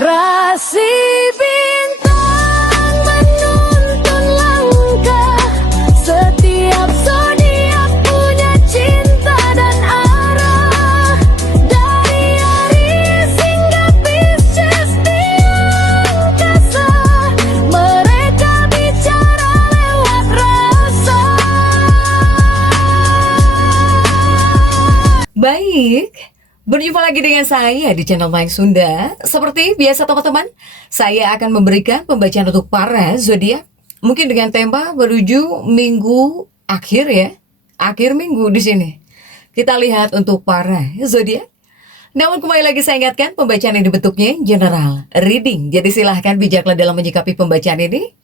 Rasi bintang menuntun langkah, setiap zodiak punya cinta dan arah. Dari Aries hingga Pisces di angkasa, mereka bicara lewat rasa. Baik, berjumpa lagi dengan saya di channel Mayang Sunda. Seperti biasa teman-teman, saya akan memberikan pembacaan untuk para zodiak. Mungkin dengan tema menuju minggu akhir ya, akhir minggu di sini. Kita lihat untuk para zodiak. Namun kembali lagi saya ingatkan, pembacaan ini bentuknya general reading. Jadi silahkan bijaklah dalam menyikapi pembacaan ini,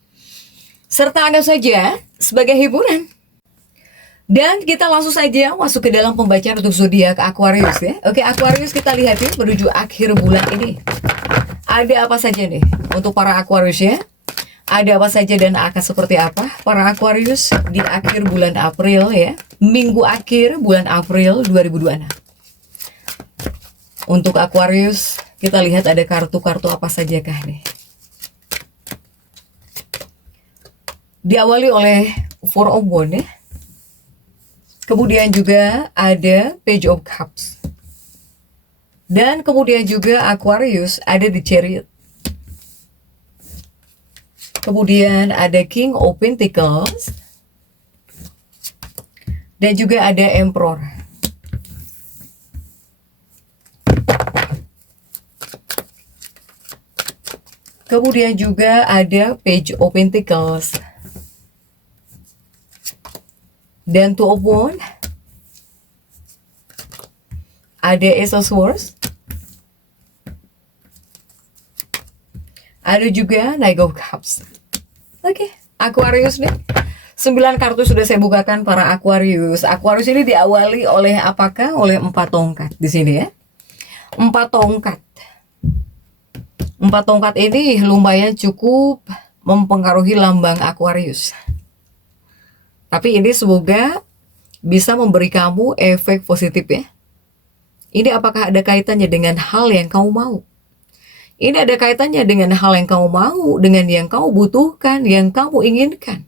serta anggap saja sebagai hiburan. Dan kita langsung saja masuk ke dalam pembacaan untuk zodiak Aquarius ya. Oke, Aquarius, kita lihat ya menuju akhir bulan ini. Ada apa saja nih untuk para Aquarius ya? Ada apa saja dan akan seperti apa para Aquarius di akhir bulan April ya? Minggu akhir bulan April 2026. Untuk Aquarius, kita lihat ada kartu-kartu apa saja kah nih? Diawali oleh Four of Wands ya. Kemudian juga ada Page of Cups. Dan kemudian juga Aquarius ada di Chariot. Kemudian ada King of Pentacles. Dan juga ada Emperor. Kemudian juga ada Page of Pentacles. Dan Two of Wands, ada Ace of Swords, ada juga Knight of Cups. Oke, Aquarius nih, 9 kartu sudah saya bukakan para Aquarius. Aquarius ini diawali oleh apakah? Oleh 4 tongkat di sini ya. 4 tongkat. 4 tongkat ini lumayan cukup mempengaruhi lambang Aquarius. Tapi ini semoga bisa memberi kamu efek positif ya. Ini apakah ada kaitannya dengan hal yang kamu mau? Ini ada kaitannya dengan hal yang kamu mau, dengan yang kamu butuhkan, yang kamu inginkan.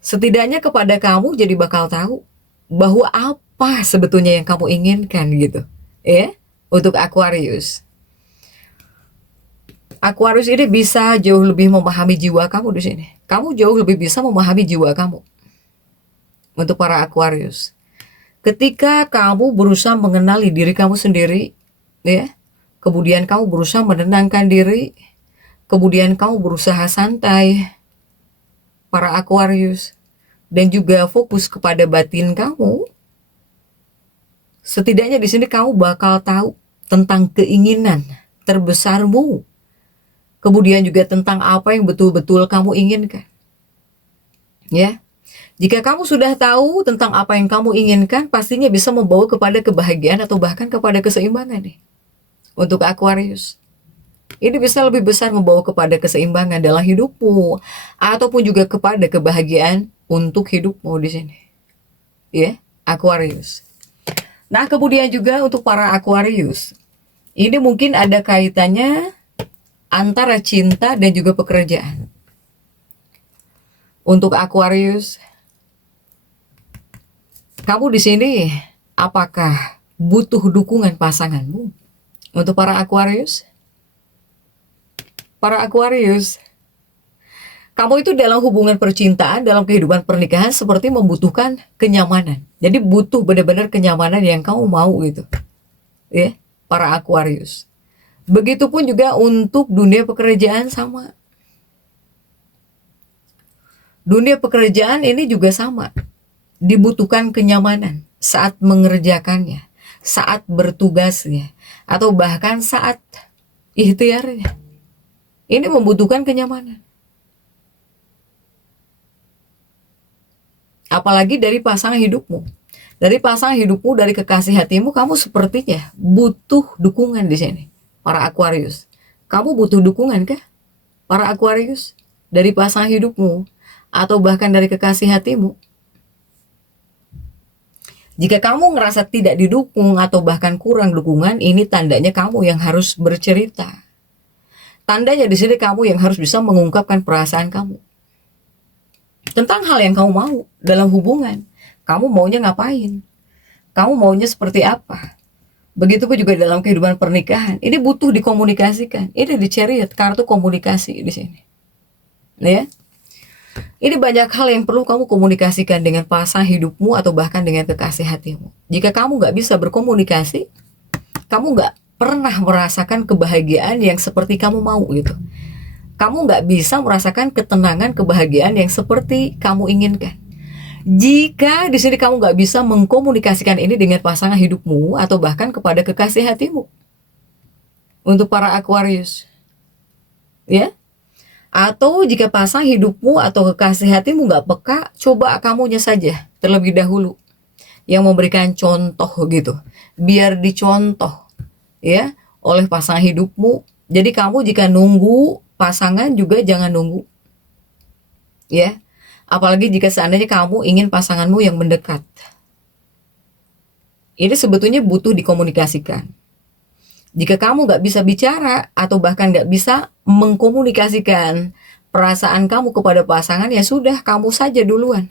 Setidaknya kepada kamu jadi bakal tahu bahwa apa sebetulnya yang kamu inginkan gitu. Ya, untuk Aquarius. Aquarius ini bisa jauh lebih memahami jiwa kamu di sini. Kamu jauh lebih bisa memahami jiwa kamu. Untuk para Aquarius, ketika kamu berusaha mengenali diri kamu sendiri, ya, kemudian kamu berusaha menenangkan diri, kemudian kamu berusaha santai, para Aquarius, dan juga fokus kepada batin kamu. Setidaknya di sini kamu bakal tahu tentang keinginan terbesarmu. Kemudian juga tentang apa yang betul-betul kamu inginkan. Ya. Jika kamu sudah tahu tentang apa yang kamu inginkan, pastinya bisa membawa kepada kebahagiaan atau bahkan kepada keseimbangan nih. Untuk Aquarius. Ini bisa lebih besar membawa kepada keseimbangan dalam hidupmu ataupun juga kepada kebahagiaan untuk hidupmu di sini. Ya, Aquarius. Nah, kemudian juga untuk para Aquarius. Ini mungkin ada kaitannya antara cinta dan juga pekerjaan. Untuk Aquarius, kamu di sini apakah butuh dukungan pasanganmu? Untuk para Aquarius, kamu itu dalam hubungan percintaan, dalam kehidupan pernikahan seperti membutuhkan kenyamanan. Jadi butuh benar-benar kenyamanan yang kamu mau gitu. Ya, para Aquarius. Begitupun juga untuk dunia pekerjaan sama. Dunia pekerjaan ini juga sama. Dibutuhkan kenyamanan saat mengerjakannya, saat bertugasnya, atau bahkan saat ikhtiarnya. Ini membutuhkan kenyamanan. Apalagi dari pasangan hidupmu. Dari pasangan hidupmu, dari kekasih hatimu, kamu sepertinya butuh dukungan di sini. Para Aquarius, kamu butuh dukungan kah? Para Aquarius, dari pasangan hidupmu atau bahkan dari kekasih hatimu. Jika kamu ngerasa tidak didukung atau bahkan kurang dukungan, ini tandanya kamu yang harus bercerita. Tandanya di sini kamu yang harus bisa mengungkapkan perasaan kamu tentang hal yang kamu mau dalam hubungan. Kamu maunya ngapain? Kamu maunya seperti apa? Begitupun juga dalam kehidupan pernikahan. Ini butuh dikomunikasikan. Ini di Chariot, kartu komunikasi di sini. Ya. Ini banyak hal yang perlu kamu komunikasikan dengan pasangan hidupmu atau bahkan dengan kekasih hatimu. Jika kamu nggak bisa berkomunikasi, kamu nggak pernah merasakan kebahagiaan yang seperti kamu mau gitu. Kamu nggak bisa merasakan ketenangan, kebahagiaan yang seperti kamu inginkan. Jika di sini kamu nggak bisa mengkomunikasikan ini dengan pasangan hidupmu atau bahkan kepada kekasih hatimu. Untuk para Aquarius, ya. Atau jika pasangan hidupmu atau kekasih hatimu nggak peka, coba kamunya saja terlebih dahulu yang memberikan contoh gitu. Biar dicontoh ya oleh pasangan hidupmu. Jadi kamu jika nunggu pasangan juga jangan nunggu. Ya. Apalagi jika seandainya kamu ingin pasanganmu yang mendekat. Ini sebetulnya butuh dikomunikasikan. Jika kamu nggak bisa bicara atau bahkan nggak bisa mengkomunikasikan perasaan kamu kepada pasangan, ya sudah, kamu saja duluan.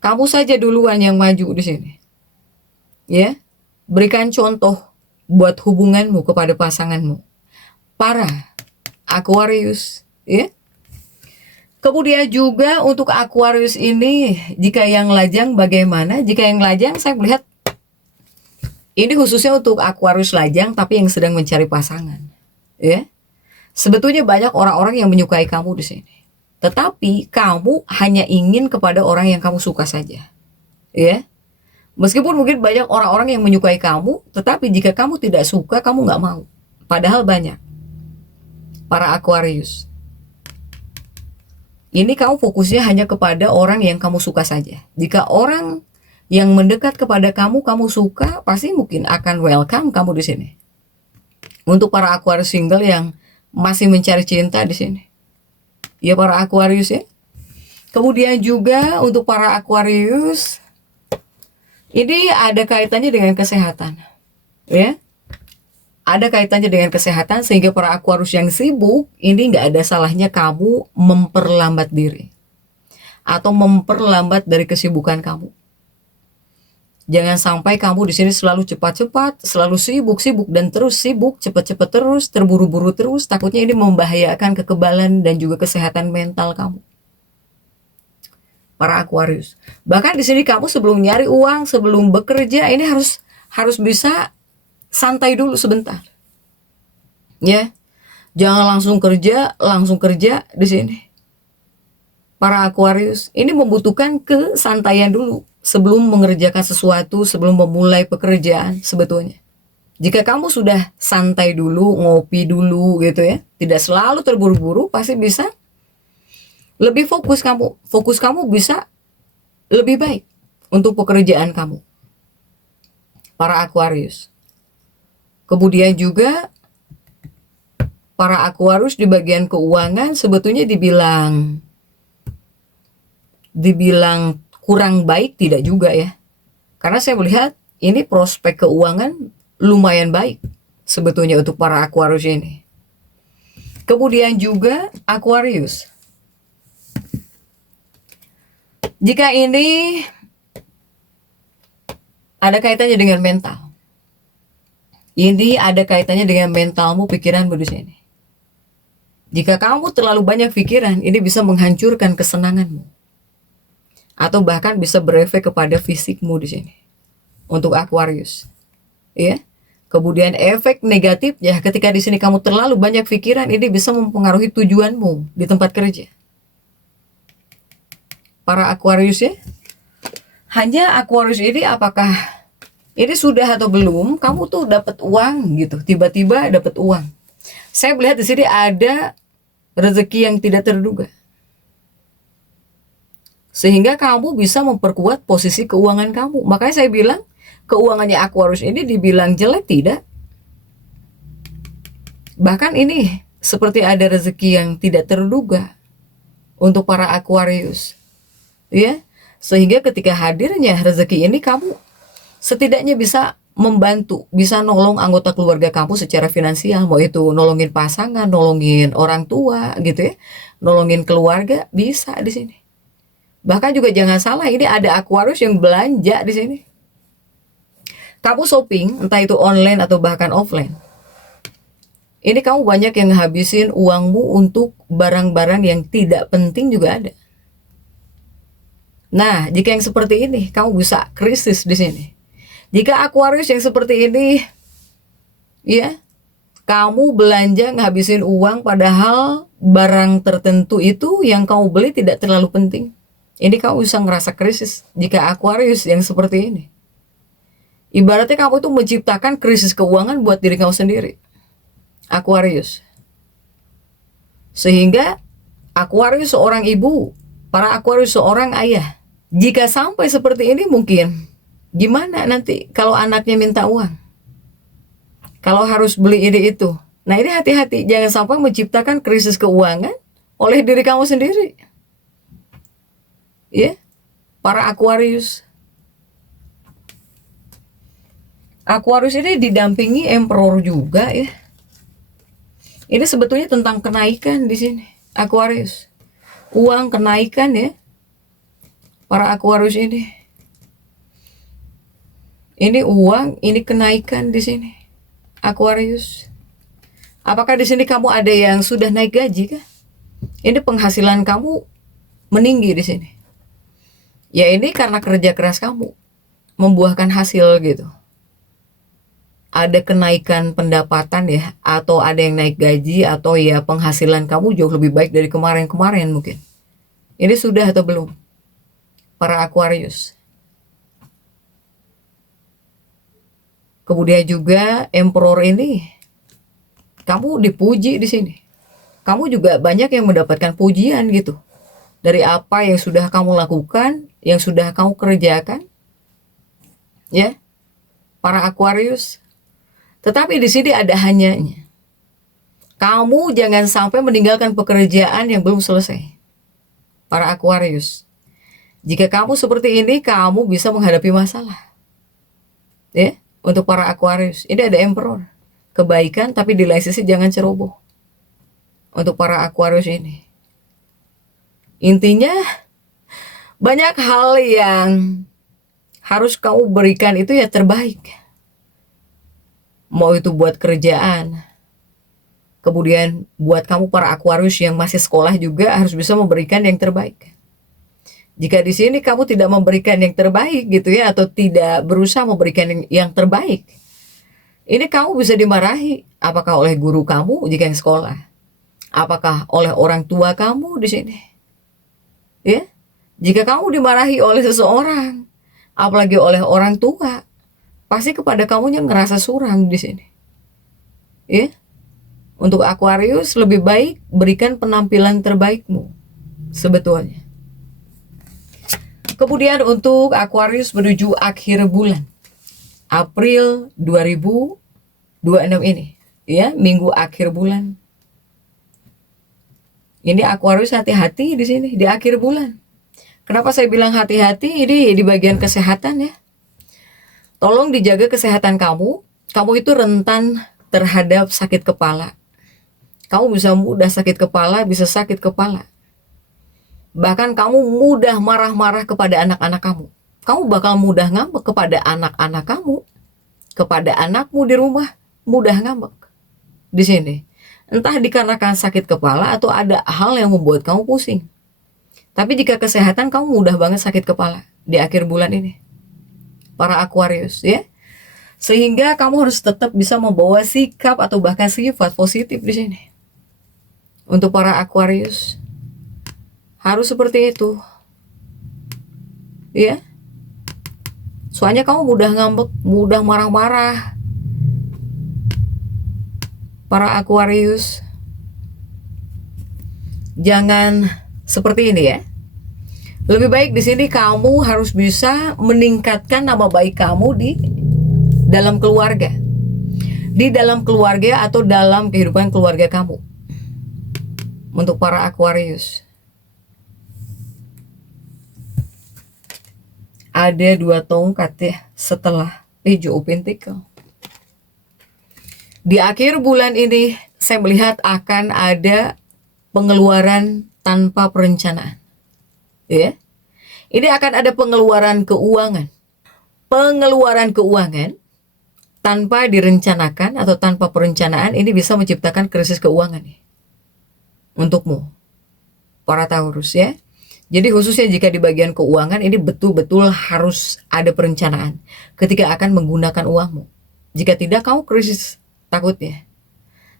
Kamu saja duluan yang maju di sini. Ya, berikan contoh buat hubunganmu kepada pasanganmu. Para Aquarius, ya. Kemudian juga untuk Aquarius ini, jika yang lajang bagaimana? Jika yang lajang, saya melihat ini khususnya untuk Aquarius lajang, tapi yang sedang mencari pasangan, ya. Sebetulnya banyak orang-orang yang menyukai kamu di sini, tetapi kamu hanya ingin kepada orang yang kamu suka saja, ya. Meskipun mungkin banyak orang-orang yang menyukai kamu, tetapi jika kamu tidak suka, kamu nggak mau. Padahal banyak. Para Aquarius, ini kamu fokusnya hanya kepada orang yang kamu suka saja. Jika orang yang mendekat kepada kamu, kamu suka, pasti mungkin akan welcome kamu di sini. Untuk para Aquarius single yang masih mencari cinta di sini, ya para Aquarius ya. Kemudian juga untuk para Aquarius, ini ada kaitannya dengan kesehatan, ya. Ada kaitannya dengan kesehatan sehingga para Aquarius yang sibuk, ini nggak ada salahnya kamu memperlambat diri atau memperlambat dari kesibukan kamu. Jangan sampai kamu di sini selalu cepat-cepat, selalu sibuk-sibuk dan terus sibuk, cepat-cepat terus, terburu-buru terus. Takutnya ini membahayakan kekebalan dan juga kesehatan mental kamu. Para Aquarius. Bahkan di sini kamu sebelum nyari uang, sebelum bekerja, ini harus bisa santai dulu sebentar. Ya. Jangan langsung kerja di sini. Para Aquarius, ini membutuhkan kesantaian dulu sebelum mengerjakan sesuatu, sebelum memulai pekerjaan sebetulnya. Jika kamu sudah santai dulu, ngopi dulu gitu ya, tidak selalu terburu-buru, pasti bisa lebih fokus kamu. Fokus kamu bisa lebih baik untuk pekerjaan kamu. Para Aquarius. Kemudian juga para Aquarius di bagian keuangan sebetulnya dibilang kurang baik tidak juga ya. Karena saya melihat ini prospek keuangan lumayan baik sebetulnya untuk para Aquarius ini. Kemudian juga Aquarius, jika ini ada kaitannya dengan mental. Ini ada kaitannya dengan mentalmu, pikiranmu di sini. Jika kamu terlalu banyak pikiran, ini bisa menghancurkan kesenanganmu. Atau bahkan bisa berefek kepada fisikmu di sini. Untuk Aquarius. Ya. Kemudian efek negatifnya ketika di sini kamu terlalu banyak pikiran, ini bisa mempengaruhi tujuanmu di tempat kerja. Para Aquarius ya. Hanya Aquarius ini apakah ini sudah atau belum, kamu tuh dapat uang gitu, tiba-tiba dapat uang. Saya melihat di sini ada rezeki yang tidak terduga. Sehingga kamu bisa memperkuat posisi keuangan kamu. Makanya saya bilang, keuangannya Aquarius ini dibilang jelek tidak. Bahkan ini seperti ada rezeki yang tidak terduga untuk para Aquarius. Ya, sehingga ketika hadirnya rezeki ini kamu setidaknya bisa membantu, bisa nolong anggota keluarga kamu secara finansial, mau itu nolongin pasangan, nolongin orang tua gitu ya, nolongin keluarga, bisa di sini. Bahkan juga jangan salah, ini ada Aquarius yang belanja di sini. Kamu shopping, entah itu online atau bahkan offline. Ini kamu banyak yang habisin uangmu untuk barang-barang yang tidak penting juga ada. Nah, jika yang seperti ini, kamu bisa krisis di sini. Jika Aquarius yang seperti ini, ya, kamu belanja ngabisin uang padahal barang tertentu itu yang kamu beli tidak terlalu penting. Ini kamu bisa ngerasa krisis jika Aquarius yang seperti ini. Ibaratnya kamu tuh menciptakan krisis keuangan buat diri kamu sendiri. Aquarius. Sehingga Aquarius seorang ibu, para Aquarius seorang ayah. Jika sampai seperti ini mungkin gimana nanti kalau anaknya minta uang? Kalau harus beli ini itu. Nah, ini hati-hati, jangan sampai menciptakan krisis keuangan oleh diri kamu sendiri. Ya, para Aquarius. Aquarius ini didampingi Emperor juga ya. Ini sebetulnya tentang kenaikan di sini, Aquarius. Uang kenaikan ya. Para Aquarius ini. Ini uang, ini kenaikan di sini. Aquarius. Apakah di sini kamu ada yang sudah naik gaji kah? Ini penghasilan kamu meninggi di sini. Ya ini karena kerja keras kamu membuahkan hasil gitu. Ada kenaikan pendapatan ya, atau ada yang naik gaji, atau ya penghasilan kamu jauh lebih baik dari kemarin-kemarin mungkin. Ini sudah atau belum? Para Aquarius. Kemudian juga Emperor ini, kamu dipuji di sini. Kamu juga banyak yang mendapatkan pujian gitu. Dari apa yang sudah kamu lakukan, yang sudah kamu kerjakan. Ya, para Aquarius. Tetapi di sini ada hanyanya. Kamu jangan sampai meninggalkan pekerjaan yang belum selesai. Para Aquarius. Jika kamu seperti ini, kamu bisa menghadapi masalah. Ya, untuk para Aquarius. Ini ada Emperor. Kebaikan, tapi di lain sisi jangan ceroboh. Untuk para Aquarius ini. Intinya, banyak hal yang harus kamu berikan itu ya terbaik. Mau itu buat kerjaan. Kemudian buat kamu para Aquarius yang masih sekolah juga harus bisa memberikan yang terbaik. Jika di sini kamu tidak memberikan yang terbaik gitu ya, atau tidak berusaha memberikan yang terbaik, ini kamu bisa dimarahi. Apakah oleh guru kamu jika yang sekolah? Apakah oleh orang tua kamu di sini? Ya, jika kamu dimarahi oleh seseorang, apalagi oleh orang tua, pasti kepada kamu yang ngerasa suram di sini. Ya, untuk Aquarius lebih baik berikan penampilan terbaikmu sebetulnya. Kemudian untuk Aquarius menuju akhir bulan April 2026 ini, ya, minggu akhir bulan. Ini Aquarius hati-hati di sini di akhir bulan. Kenapa saya bilang hati-hati? Ini di bagian kesehatan ya. Tolong dijaga kesehatan kamu. Kamu itu rentan terhadap sakit kepala. Kamu bisa mudah sakit kepala, bisa sakit kepala. Bahkan kamu mudah marah-marah kepada anak-anak kamu. Kamu bakal mudah ngambek kepada anak-anak kamu. Kepada anakmu di rumah, mudah ngambek. Di sini. Entah dikarenakan sakit kepala atau ada hal yang membuat kamu pusing. Tapi jika kesehatan, kamu mudah banget sakit kepala di akhir bulan ini. Para Aquarius ya. Sehingga kamu harus tetap bisa membawa sikap atau bahkan sifat positif di sini. Untuk para Aquarius harus seperti itu. Ya. Soalnya kamu mudah ngambek, mudah marah-marah. Para Aquarius, jangan seperti ini ya. Lebih baik di sini kamu harus bisa meningkatkan nama baik kamu di dalam keluarga. Di dalam keluarga atau dalam kehidupan keluarga kamu. Untuk para Aquarius. ada 2 tongkat ya setelah Page of Pentacles. Di akhir bulan ini saya melihat akan ada pengeluaran tanpa perencanaan. Ya. Ini akan ada pengeluaran keuangan. Pengeluaran keuangan tanpa direncanakan atau tanpa perencanaan ini bisa menciptakan krisis keuangan nih. Untukmu, para Taurus ya. Jadi khususnya jika di bagian keuangan ini betul-betul harus ada perencanaan ketika akan menggunakan uangmu. Jika tidak, kamu krisis takutnya.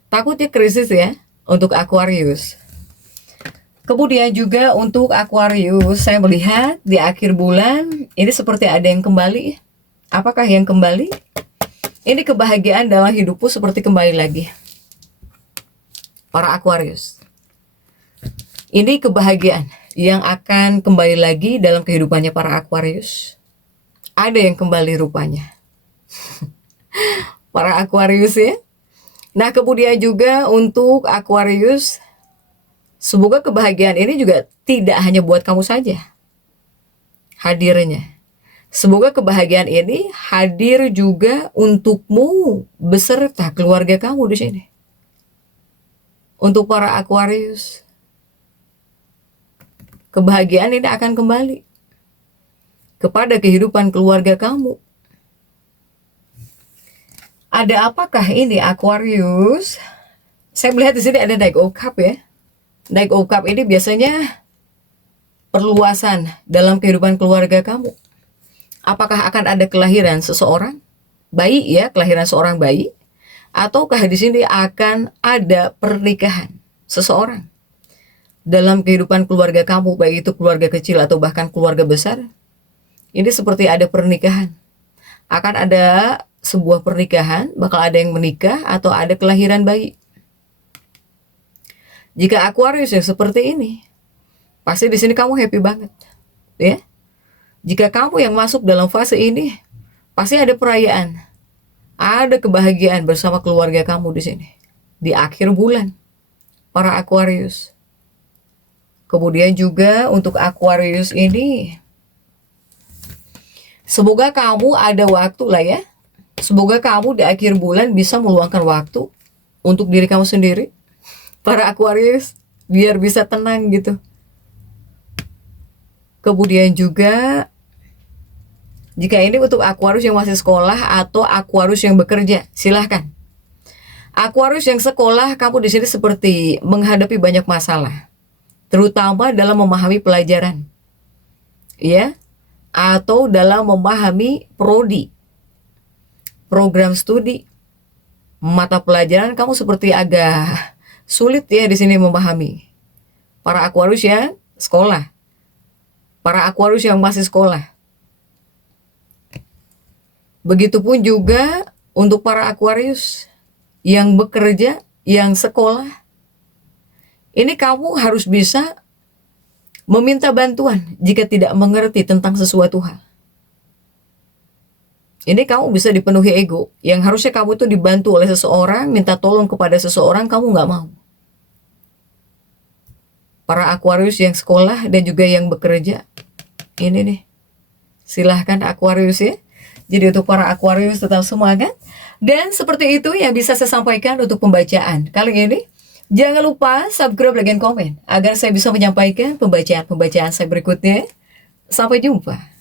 Takutnya krisis ya untuk Aquarius. Kemudian juga untuk Aquarius, saya melihat di akhir bulan ini seperti ada yang kembali. Apakah yang kembali? Ini kebahagiaan dalam hidupmu seperti kembali lagi. Para Aquarius. Ini kebahagiaan yang akan kembali lagi dalam kehidupannya para Aquarius. Ada yang kembali rupanya. Para Aquarius ya. Nah, kemudian juga untuk Aquarius, semoga kebahagiaan ini juga tidak hanya buat kamu saja hadirnya. Semoga kebahagiaan ini hadir juga untukmu beserta keluarga kamu di sini. Untuk para Aquarius, kebahagiaan ini akan kembali kepada kehidupan keluarga kamu. Ada apakah ini Aquarius? Saya melihat di sini ada Knight of Cups ya. Knight of Cups ini biasanya perluasan dalam kehidupan keluarga kamu. Apakah akan ada kelahiran seseorang bayi ya, kelahiran seorang bayi, ataukah di sini akan ada pernikahan seseorang dalam kehidupan keluarga kamu, baik itu keluarga kecil atau bahkan keluarga besar. Ini seperti ada pernikahan. Akan ada sebuah pernikahan, bakal ada yang menikah atau ada kelahiran bayi. Jika Aquarius yang seperti ini, pasti di sini kamu happy banget, ya. Jika kamu yang masuk dalam fase ini, pasti ada perayaan, ada kebahagiaan bersama keluarga kamu di sini di akhir bulan, para Aquarius. Kemudian juga untuk Aquarius ini, semoga kamu ada waktu lah ya. Semoga kamu di akhir bulan bisa meluangkan waktu untuk diri kamu sendiri, para Aquarius, biar bisa tenang gitu. Kemudian juga, jika ini untuk Aquarius yang masih sekolah atau Aquarius yang bekerja, silahkan. Aquarius yang sekolah, kamu di sini seperti menghadapi banyak masalah, terutama dalam memahami pelajaran, ya, atau dalam memahami prodi, program studi, mata pelajaran kamu seperti agak sulit ya di sini memahami. Para Aquarius yang sekolah, para Aquarius yang masih sekolah. Begitupun juga untuk para Aquarius yang bekerja, yang sekolah. Ini kamu harus bisa meminta bantuan jika tidak mengerti tentang sesuatu hal. Ini kamu bisa dipenuhi ego, yang harusnya kamu itu dibantu oleh seseorang, minta tolong kepada seseorang, kamu nggak mau. Para Aquarius yang sekolah dan juga yang bekerja, ini nih, silahkan Aquarius ya. Jadi untuk para Aquarius tetap semangat. Dan seperti itu yang bisa saya sampaikan untuk pembacaan kali ini. Jangan lupa subscribe, like, dan komen agar saya bisa menyampaikan pembacaan-pembacaan saya berikutnya. Sampai jumpa.